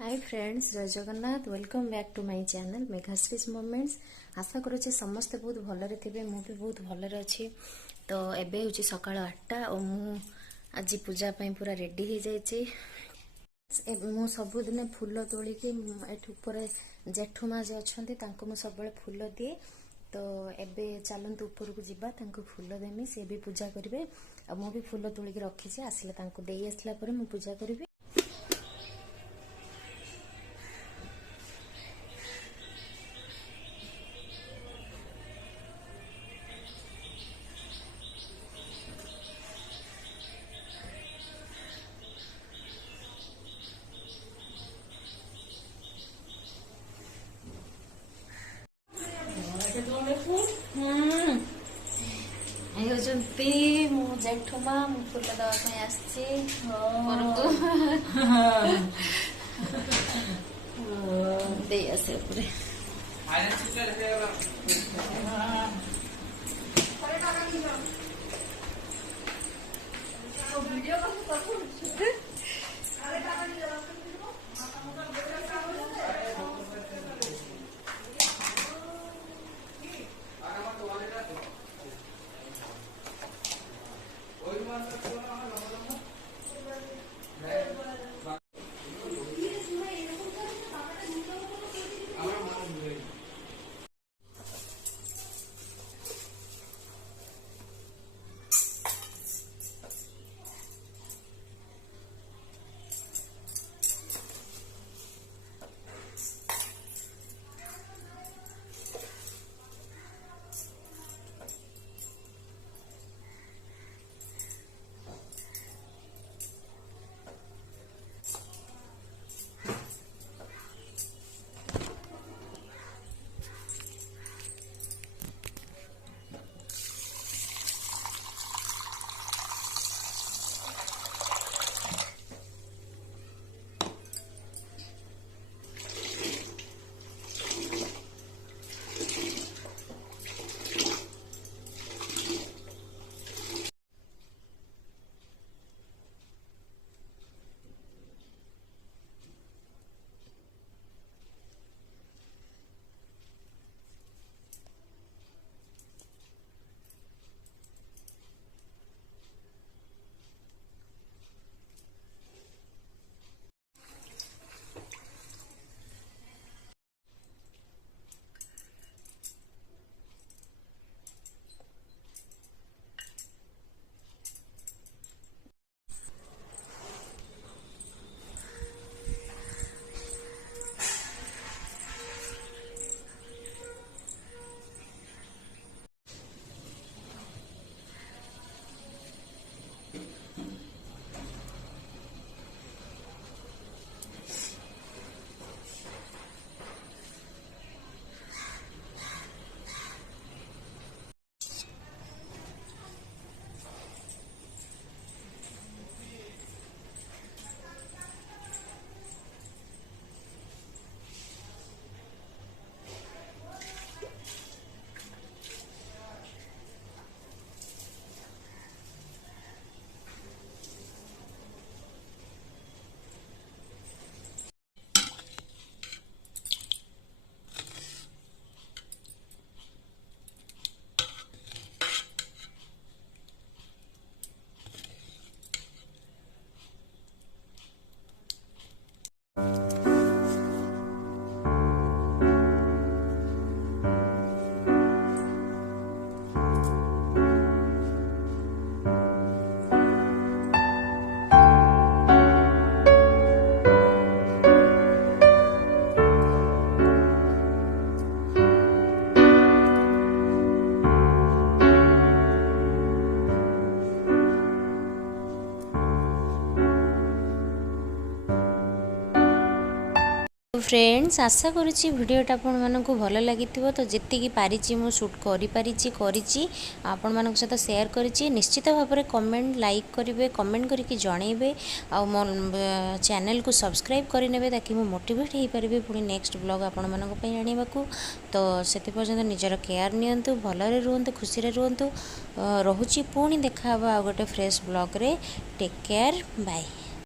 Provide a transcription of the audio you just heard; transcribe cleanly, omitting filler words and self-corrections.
हाय friends, जय Jagannath. Welcome back to my channel Meghashree's moments. आशा करुचे समस्ते बहुत भलरे थे। मु भी बहुत भलरे अच्छी। तो एबे हूँ सकाल 8टा और मु आज पूजा पूरा रेडी हो जाइए। मु सबुदिन फूल तोलिकी ऊपर जेठू माँ जे अच्छा मु सब फूल दिए। तो एबे चलतु ऊपर को जीवा फूल देमी, सी भी पूजा करेंगे। आ मु भी फूल तोलिकी रखी आसले दे आसला मु पूजा करी। मु जेठू माँ मु फूल दवाई आसची दे आसे पूरे फ्रेंड्स, आशा करुच्ची भिडटा आपण भल लगी। तो जी पारी मु शूट करी आपण मान सहित सेयार करी। निश्चित भाव में कमेंट लाइक करेंगे, कमेंट करके जनइबे आ मो चैनल को सब्सक्राइब करने ताकि मुझे मोटिवेट हो पारि पुणी नेक्स्ट ब्लॉग आपण मानी आने को। तो से पर्यटन निजर केयर नियंतु, भलरे रुहतु, खुशी रुहतु। रोची पुणी देखा आ गोटे फ्रेश ब्लॉग रे। Take care, bye.